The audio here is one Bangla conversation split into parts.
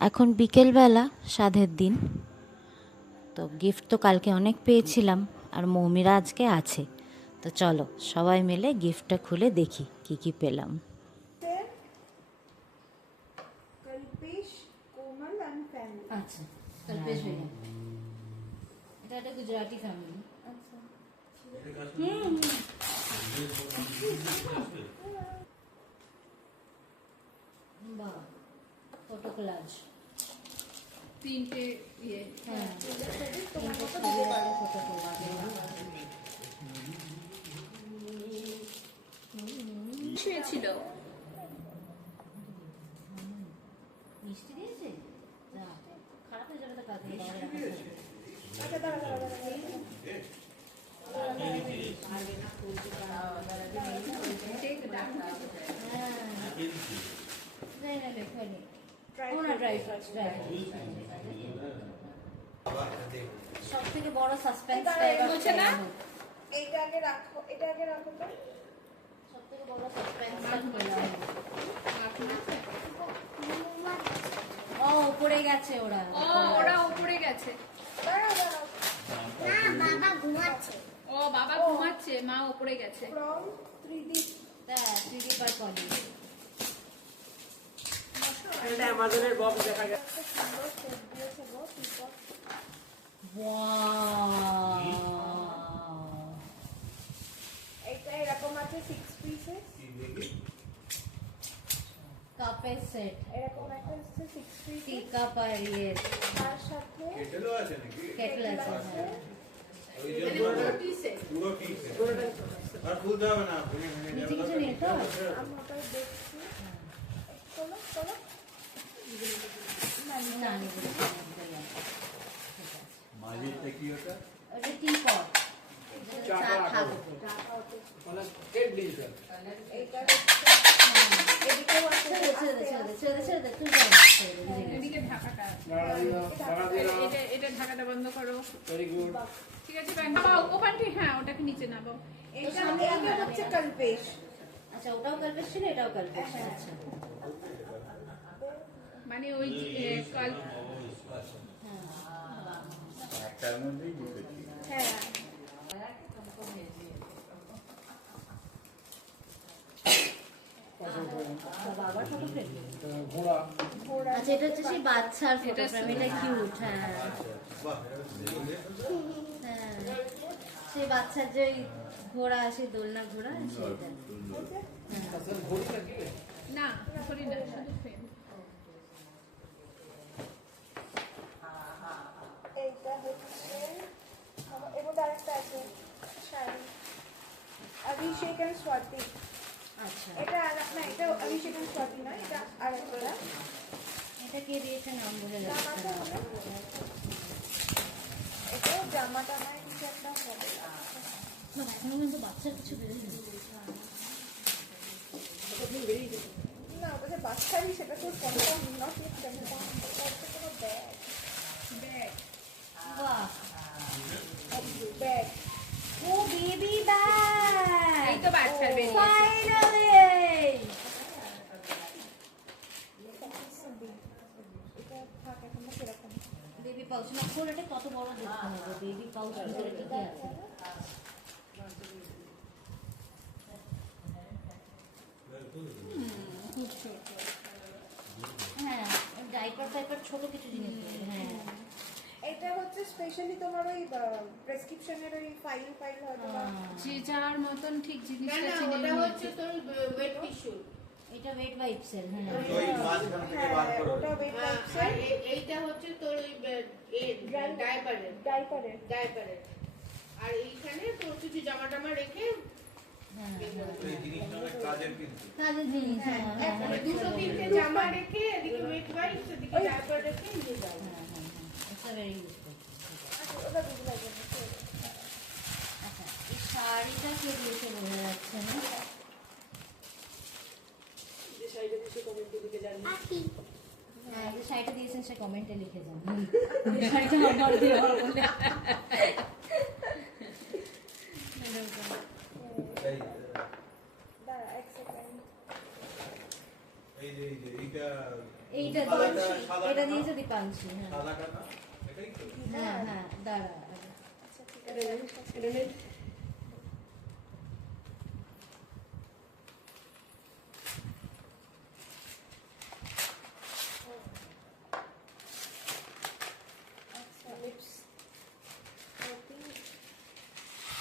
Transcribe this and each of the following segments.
এখন বিকেলবেলা সাধের দিন। তো গিফট তো কালকে অনেক পেয়েছিলাম আর মৌমিরা আজকে আছে। তো চলো সবাই মিলে গিফটটা খুলে দেখি কি কি পেলাম। আচ্ছা ফটো কলাজ তিনটে ইয়ে। হ্যাঁ। বড় সাসপেন্স বলছে না? এটা আগে রাখো এটা আগে রাখো তো। সব বড় সাসপেন্স ও উপরে গেছে ওরা। ও ওরা উপরে গেছে। দাঁড়াও দাঁড়াও। ও বাবা ঘুমাচ্ছে মা উপরে গেছে। ফ্রম 3D থ্রিডি পার পলি এটা অ্যামাজনের বক্স দেখা যায় সুন্দর সেট দিয়েছে গো পিকক এটা এরকম আছে 6 পিসেস কাপের সেট এরকম একটা আছে 6 টি পিসেস কাপ আর ইয়ে তার সাথে কেটেলও আছে নাকি কেটল আছে হ্যাঁ। ওই জন্য আর খুলতে হবে না নিচে কিছু নেই তো? আমি ওটা দেখছি চলো চলো না না নিচে কিছু নেই, ঠিক আছে। মাঝেরটা কি ওটা? ওটা টি পট চা খাব। মানে এইটা এদিকেও আছে। ছেড়ে দে, ছেড়ে দে, ছেড়ে ছেড়ে দে, তুই যা না, ছেড়ে দে, বুঝে গেছি। এদিকে ঢাকাটা দাঁড়া দিও দাঁড়া দিও এটা এটা ঢাকাটা বন্ধ করো। ভেরি গুড ঠিক আছে ব্যাংক বাবা ওখানটি হ্যাঁ ওটাকে নিচে নামাও। হচ্ছে কল্পেশ। আচ্ছা ওটাও কালপেশ ছিল এটাও কালপেশ। আচ্ছা মানে ওই কাল একটার মধ্যেই হ্যাঁ আচ্ছা এটা হচ্ছে সেই বাচ্চার ফটো ফ্রেম এটা কিউট হ্যাঁ হ্যাঁ সেই বাচ্চার যে ঘোড়া আসে দোলনা ঘোড়া রে? না সরি না শুধু ফ্রেম এইটা হচ্ছে আমার- এর মধ্যে আরেকটা আছে শাড়ি অভিষেক আচ্ছা। এটা আর- না এটা অভিষেক এন্ড স্বাতি না এটা আরেকটা এটা কে দিয়েছে নাম বলে জামাটা যাচ্ছে হবে এটাও জামা টামায় কিছু একটা হবে। না এখনও কিন্তু বাচ্চার কিছু বেরোয়নি। না ওটা বাচ্চারই সেটা তো কনফার্ম নট ইট কনফার্ম কোনো ব্যাগ বাহ ব্যাগ ও বেবি ব্যাগ এই তো বাচ্চার বেরিয়েছে ফাইনালি এটা থাক এখন না সেরকম বেবি পাউচ না খোল এটা কত বড় দেখতে হবে বেবি পাউচ ভিতরে কি কি আছে খুব ছোট হ্যাঁ ডাইপার টাইপার ছোট কিছু জিনিস আছে, হ্যাঁ এটা হচ্ছে স্পেশালি তোমার ওই প্রেসক্রিপশনের ওই ফাইল ফাইল হয়তো যে যার মতন ঠিক জিনিসটা না, ওটা হচ্ছে তোর ওয়েট টিস্যু এটা ওয়েট ওয়াইপসের হ্যাঁ। ওই মাঝখান থেকে বার করো ওটা ওয়েট আর এ- এইটা হচ্ছে তোর ওই ডাইপারের ডাইপারের ডাইপারের আর এইখানে তোর কিছু জামা টামা রেখে হ্যাঁ। হ্যাঁ। হ্যাঁ দুটো তিনটে জামা রেখে এদিকে ওয়েট ওয়াইপস এদিকে ডাইপার রেখে নিয়ে যাও। এটা ভেরি ইউজফুল আচ্ছা ওটা বুঝে লাগবে। না শাড়িটা কে দিয়েছে বোঝা যাচ্ছে না। যে সাইডে কমেন্টে হ্যাঁ যে শাড়িটা দিয়েছেন সে কমেন্টে লিখে যান। শাড়িটা অর্ডার দিয়ে এইটা এটা? দিয়েছে দীপাংশী হ্যাঁ? হ্যাঁ হ্যাঁ দাঁড়া আচ্ছা ঠিক আছে এটা নে। আচ্ছা lips I think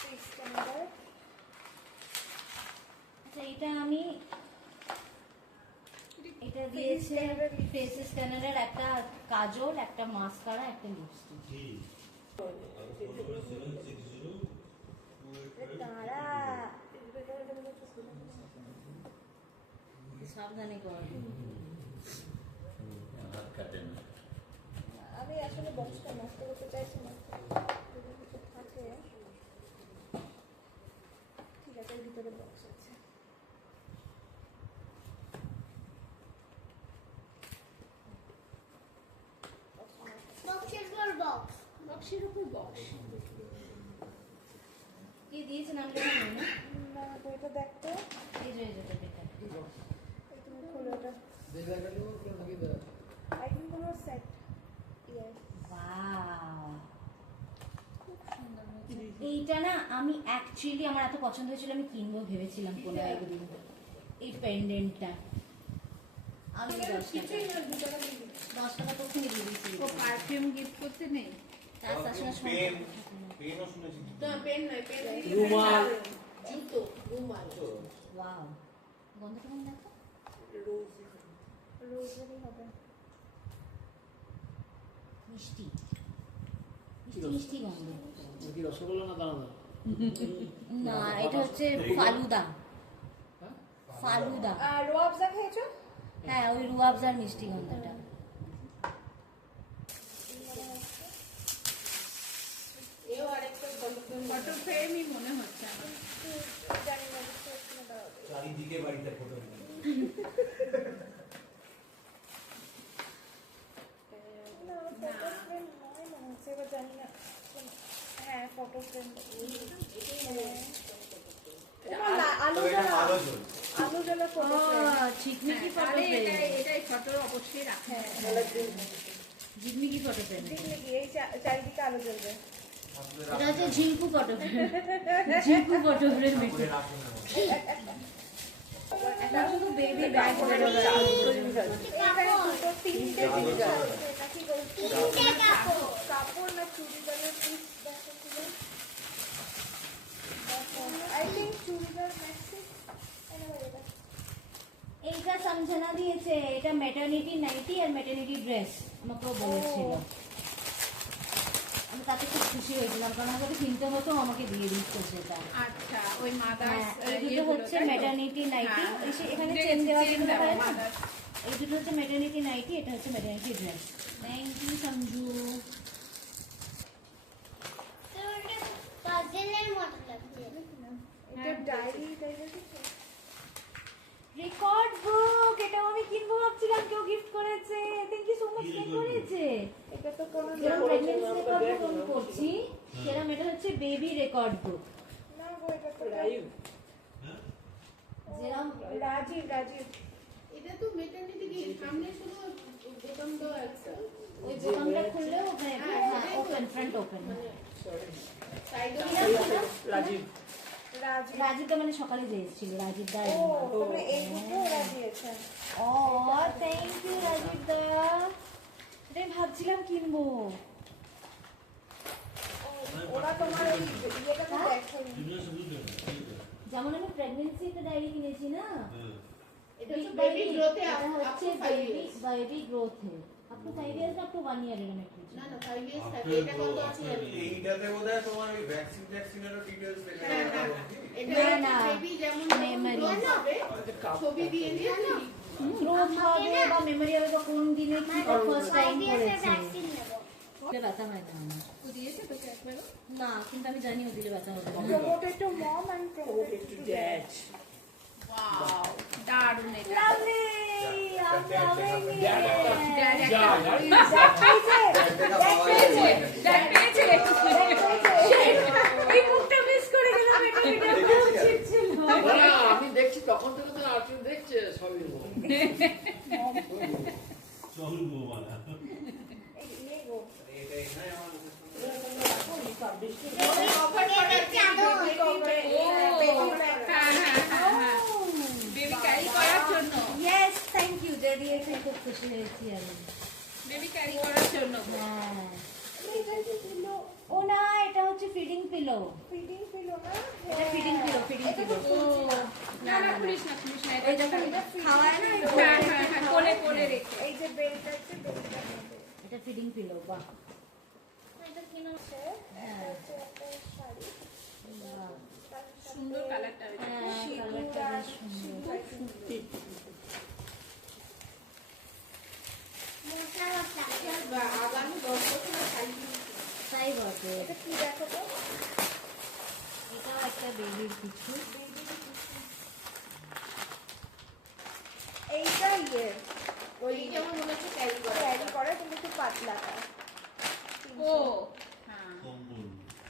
six standard আচ্ছা এটা আমি এটা দিয়েছে ফেস স্ক্যানারের একটা কাজল একটা মাস্কারা একটা লিপস্টিক সাবধানে কর। আমি আসলে বক্সটা নষ্ট করতে চাইছি না। থাকে ঠিক আছে ভিতরে বক্স আছে বক্সের উপর বক্স কি দিয়েছে নাম লেখা নেই না। এটা দেখতো। এই যে এই যে এটা এটা। তুমি খোলো এটা। আই থিঙ্ক কোনো সেট ইয়েস Wow. এইটা না আমি অ্যাকচুয়ালি আমার এত পছন্দ হয়েছিল আমি কিনবো ভেবেছিলাম কোনো একদিন এই পেন্ডেন্টটা আমি দশ টাকা। দশ টাকা তো কিনে দিয়ে দিয়েছি? পারফিউম গিফট করতে নেই পেন পেনও শুনেছি না, পেন নয়, পেন রুমাল। জুতো, রুমাল। ওয়াও গন্ধ কেমন দেখো রোজেরই হবে মিষ্টি মিষ্টি মিষ্টি গন্ধ কি রসগোল্লা না এটা হচ্ছে ফালুদা ফালুদা আর রোয়াবজা খেয়েছো হ্যাঁ ওই রুয়াবজার মিষ্টি গন্ধটা ফটো ফ্রেমই মনে হচ্ছে আমার। চারিদিকে বাড়িতে ফটো মনে হ্যাঁ ফ্রেম ঝিকমিকি হ্যাঁ, ফটো এটাই এটাই ফটো অবশ্যই রাখা ঝিকমিকি ফটো ফ্রেম এই চারিদিকে আলু জ্বলবে এটা হচ্ছে ঝিঙ্কু ফটো ঝিঙ্কু ফটো ফ্রেম এখন। শুধু বেবি ব্যাগ এখানে দুটো তিনটে জিনিস আছে। নাকি কাপড়। না চুড়িদারের piece I think churidar maxi এইটা সমঝানা দিয়েছে। এটা ম্যাটারনিটি নাইটি আর ম্যাটারনিটি ড্রেস আমাকেও বলেছিল। তাতে খুব খুশি হয়েছিলাম কারণ আমাকে কিনতে হতো আমাকে দিয়ে দিচ্ছে সেটা। আচ্ছা ওই মাদার্স হ্যাঁ এই দুটো হচ্ছে ম্যাটারনিটি নাইটি এখানে চেন দেওয়া যেগুলো হয় না? এই দুটো হচ্ছে ম্যাটারনিটি নাইটি এটা হচ্ছে maternity dress thank you Sanju পাজেলের মতো লাগছে। এটা ডায়েরি টাইপের কিছু? রেকর্ড বুক এটাও আমি কিনবো ভাবছিলাম কেউ গিফট করেছে। থ্যাংক ইউ সো মাচ কে করেছে? এটা তো কোনো যেরকম প্রেগনেন্সি রেকর্ড বুক আমি করছি সেরকম এটা হচ্ছে বেবি রেকর্ড বুক না গো এটা তো যেরকম রাজীব রাজীব। এটা তো মেটার্নিটি কি সামনে শুধু বোতাম দেওয়া একটা ওই বোতামটা খুললেও ওখানে হ্যাঁ ওপেন ফ্রন্ট ওপেন সাইডে রাজীব মানে সকালে দিয়েছিল রাজীব দা ও থ্যাংক ইউ রাজীব দা। এটাই ভাবছিলাম কিনবো। দেখেনি। যেমন আমি প্রেগনেন্সি একটা ডায়েরি কিনেছি না? এটা তো বেবি গ্রোথে এটা হচ্ছে বেবি বেবি গ্রোথে আপু ফাইভ ইয়ার্স আপু ওয়ান ইয়ার এরকম একটা না না ফাইভ ইয়ার্স থাকে এটা কত আছে? এইটাতে বোধহয় তোমার ওই ভ্যাকসিন ট্যাকসিনেরও ডিটেলস লেখা হ্যাঁ, আছে। হ্যাঁ, এটা না, না। বেবি যেমন Memory. ছবি দিয়ে দিয়ে গ্রোথ হবে বা মেমোরি হবে বা কোন দিনে কি ফার্স্ট টাইম করেছে? ওটা ব্যথা হয় না। ও দিয়েছে তোকে একবারও? না কিন্তু আমি জানি ও দিলে ব্যথা হবে। মম এন্ড ড্যাড আমি দেখছি তখন থেকে তো আর্জুন দেখছে সবই এটা এখানে আমার মুখের সামনে হ্যাঁ হ্যাঁ হ্যাঁ হ্যাঁ বেবি ক্যারি করার জন্য ইয়েস থ্যাংক ইউ দিদি হয়েছি আমি বেবি ক্যারি করার জন্য। হ্যাঁ ও না এটা হচ্ছে ফিডিং পিলো ফিডিং পিলো না? এটা ফিডিং পিলো ফিডিং পিলো না না খুলিস না খুলিস না এটা যখন খাওয়ায় না হ্যাঁ কোলে কোলে রেখে। এই যে বেল্ট আছে বেল্টটার এটা ফিডিং পিলো বাহ। এটা হ্যাঁ। একটা শাড়ি। সুন্দর কালারটা হ্যাঁ সিঁদুর কালারটা আর বেশ সুন্দর সিঁদুর আছে। তাই বটে এটা কি দেখো তো এটাও একটা বেবির কিছু এইটা ইয়ে। ওই যেমন মনে হচ্ছে ক্যারি ক্যারি করা কিন্তু একটু পাতলাটা ও হ্যাঁ।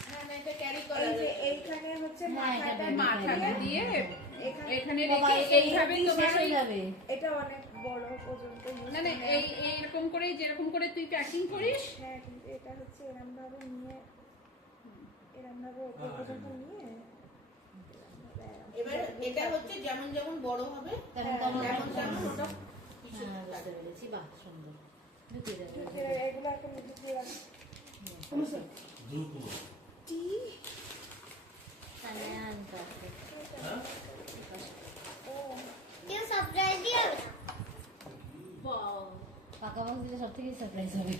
হ্যাঁ এটা ক্যারি এই করা যে এইখানে হচ্ছে হ্যাঁ, মাথাটা মাথাটা দিয়ে এখানে এখানে রেখে এইভাবে তোমার শেষ হয়ে ওই যাবে। এটা অনেক বড় পর্যন্ত না না এই এইরকম করে যেরকম করে তুই প্যাকিং করিস। হ্যাঁ কিন্তু এটা হচ্ছে এরম ভাবে নিয়ে এরম ভাবে ওপর পর্যন্ত নিয়ে এবার এটা হচ্ছে যেমন যেমন বড় হবে তেমন তেমন তেমন ওটা কিছু হ্যাঁ বুঝতে পেরেছি। বাহ সুন্দর। ঢুকিয়ে দেবে এগুলো একটা মধ্যে দিয়ে টি? সানায়ান কাটে ও পাকা বাক্স দিলে সব থেকে সারপ্রাইজ হবে।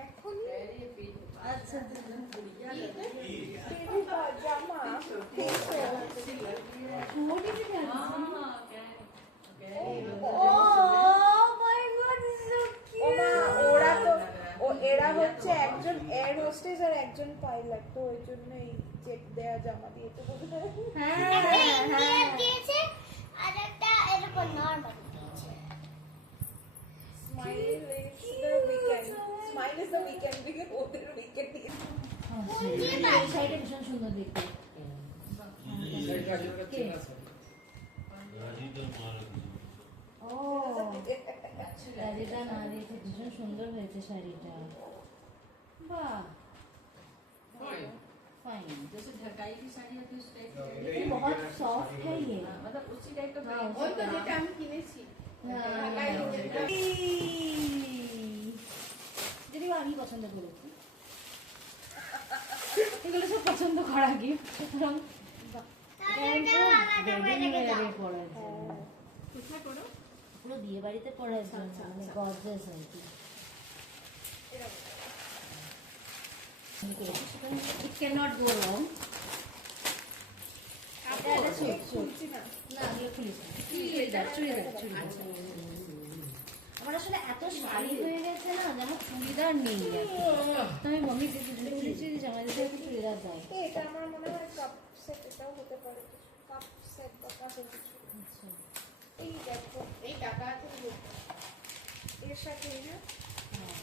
এখনই আচ্ছা বেবি জামা ও মাই গড সো ও না ওরা তো ও এরা হচ্ছে একজন এয়ার হোস্টেস আর একজন পাইলট তো ওই জন্য এই চেক দেয়া জামা দিয়েছে বোধহয় হ্যাঁ হ্যাঁ smile is the weekend smile is the weekend দিকে ওদের উইকেন্ড দিকে এই সাইডে ভীষণ সুন্দর দেখতে ও। শাড়িটা না দেখে ভীষণ সুন্দর হয়েছে শাড়িটা বাহ फाइन जैसे ढकाई की साड़ी होती है उस टाइप तो की ये बहुत सॉफ्ट है ये मतलब उसी टाइप का हाँ, ब्राउन ওই তো যেটা আমি কিনেছি যদি আমি পছন্দ করেছি এগুলো সব পছন্দ করা গিফট সুতরাং পড়ার জন্য কোথায় করো পুরো বিয়ে বাড়িতে পড়ার জন্য মানে গর্জাস আর কি না চুড়িদার চুড়িদার চুড়িদার আমার আসলে এত শাড়ি হয়ে গেছে না যেন চুড়িদার নেই আমি মম্মি খুলেছি জামা দিতে একটু চুড়িদার দেয়। এই এটা আমার মনে হয় কাপ সেট এটাও হতে পারে। কাপ সেট বা কাপের কিছু আচ্ছা। এই দেখো এই টাকা আছে এর সাথে না হ্যাঁ।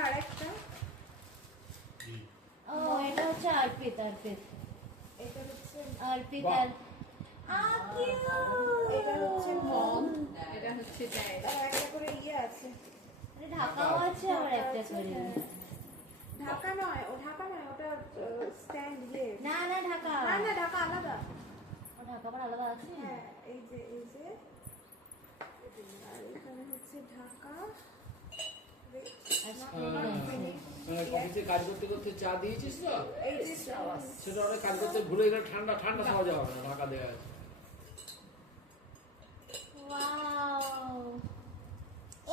আরেকটা। ও এটা হচ্ছে আরপিত আরপিত। এটা হচ্ছে আরপিত আর এটা হচ্ছে মম। এটা হচ্ছে ব্যাগ আর একটা করে ইয়ে আছে। ঢাকাও আছে আবার একটা করে ঢাকা নয় ও ঢাকা নয় ওটা স্ট্যান্ড ইয়ে না না ঢাকা। না না ঢাকা আলাদা। ও ঢাকা আবার আলাদা আছে? হ্যাঁ এই যে এই যে। আর এখানে হচ্ছে ঢাকা। আর স্ক্রিন আছে অফিসে কাজ করতে করতে চা দিয়েছিস তো? সেটা অনেক কাজ করতে ভুলে গেলে ঠান্ডা ঠান্ডা খাওয়া যাবে না ঢাকা দেওয়া আছে।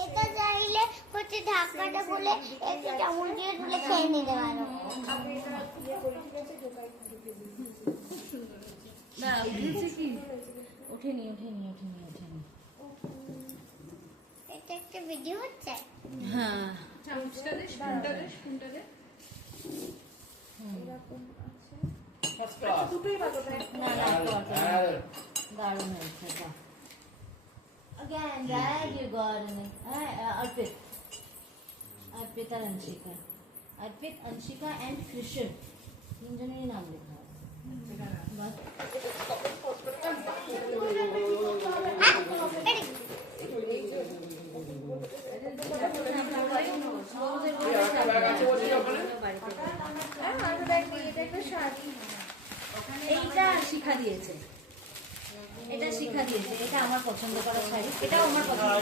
এটা চাইলে হচ্ছে ঢাকাটা বলে একটু চামচ দিয়ে তুলে খেয়ে নিতে পারো। ওঠেনি ওঠেনি ওঠেনি ওঠেনি এটা একটা ভিডিও হচ্ছে? হ্যাঁ। চামচটা দে স্পুনটা দে স্পুনটা দে। এরকম আছে ফার্স্ট ক্লাস দুটোই বাজো না না কর, কর। হ্যাঁ দারুণ হয়েছে বাহ Again, right, you got. Uh, Arpit. Arpit আর অংশিকা অর্পিত অংশিকা অ্যান্ড কৃষণ তিনজনেরই নাম লেখা এইটা শিখা দিয়েছে। এটা শিখা দিয়েছে এটা আমার পছন্দ করা শাড়ি এটাও আমার পছন্দ?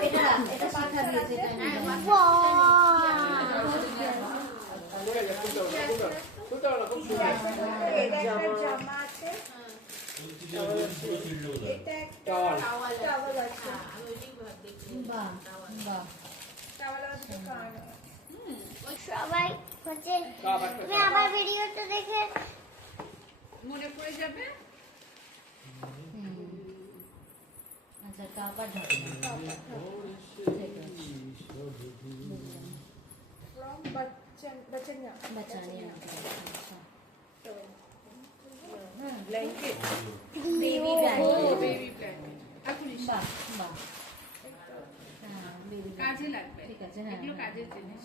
এটা এটা দিয়েছে এটা একটা বাহ বাহ। সবাই হচ্ছে বাবা, একটা তুমি আমার ভিডিওটা দেখে মনে পড়ে যাবে হুম। আচ্ছা কাপড় ঢাকনা ঠিক আছে বুঝলাম। from बच्चन बचनिया বাচ্চানিয়া আচ্ছা ব্ল্যাঙ্কেট বেবি ও ব্ল্যাঙ্কেট বেবি ব্ল্যাঙ্কেট এখন বাহ বাহ হ্যাঁ বেবি কাজে লাগবে ঠিক আছে, হ্যাঁ, এগুলো হ্যাঁ। কাজের জিনিস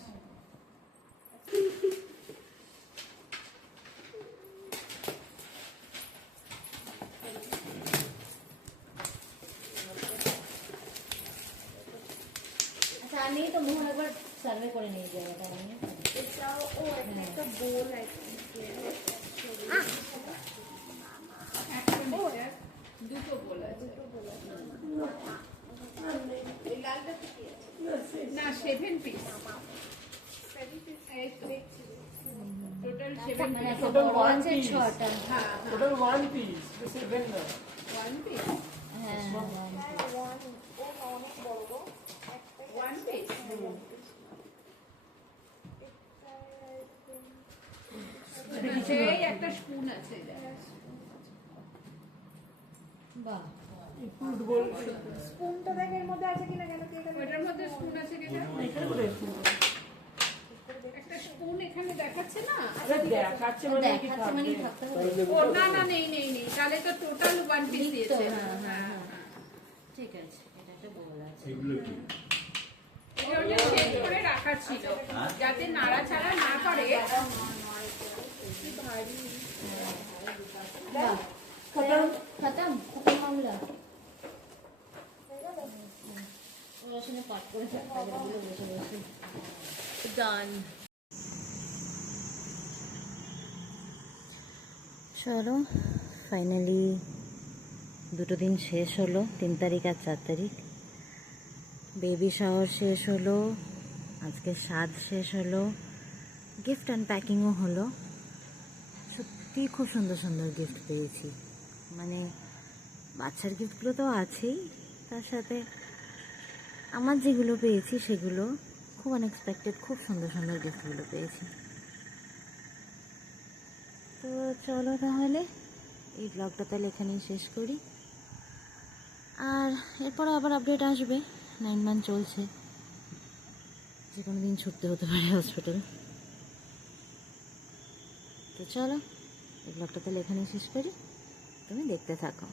আচ্ছা আমি তো মোহন একবার সার্ভে করে নিয়ে যাব তাই আমি এটা ও একটা একটা বোল আছে একটা মিটার দুটো বোল আছে না সেভেন পিস টোটাল সেভেন মানে পিস একটা বড় আছে ছটা হ্যাঁ Total one piece. This is vendor. One piece হ্যাঁ হ্যাঁ ওয়ান ও অনেক বড় গো একটা ওয়ান পিস এই একটা স্পুন আছে বাহ। স্পুনটা দেখ এর মধ্যে আছে কিনা কেন তুই এখানে মধ্যে স্পুন আছে কিনা একটা স্পুন এখানে দেখাচ্ছে না দেখাচ্ছে মানে থাকতে হবে ও না না নেই নেই নেই তাহলে তো টোটাল ওয়ান পিস দিয়েছে হ্যাঁ হ্যাঁ হ্যাঁ হ্যাঁ ঠিক আছে এটা একটা বল আছে এগুলো কি এটা সেট করে রাখা ছিল যাতে নাড়াচাড়া না করে বাহ খতম খতম খতম মামলা ওরা শুনে পাঠ করে থাকতে হবে বসে বসে। ডান চলো ফাইনালি দুটো দিন শেষ হলো তিন তারিখ আর চার তারিখ। বেবি শাওয়ার শেষ হলো আজকে স্বাদ শেষ হলো গিফট আনপ্যাকিংও হলো। সত্যি খুব সুন্দর সুন্দর গিফট পেয়েছি। মানে বাচ্চার গিফটগুলো তো আছেই তার সাথে আমার যেগুলো পেয়েছি সেগুলো খুব আনএক্সপেক্টেড খুব সুন্দর সুন্দর গিফটগুলো পেয়েছি। তো চলো তাহলে, এই ব্লগটা তাহলে এখানেই শেষ করি। আর এরপর আবার আপডেট আসবে। নাইন মান্থ চলছে। যে কোনো দিন ছুটতে হতে পারে হসপিটাল তো চলো, এই ব্লগটা তাহলে এখানেই শেষ করি। তুমি দেখতে থাকো।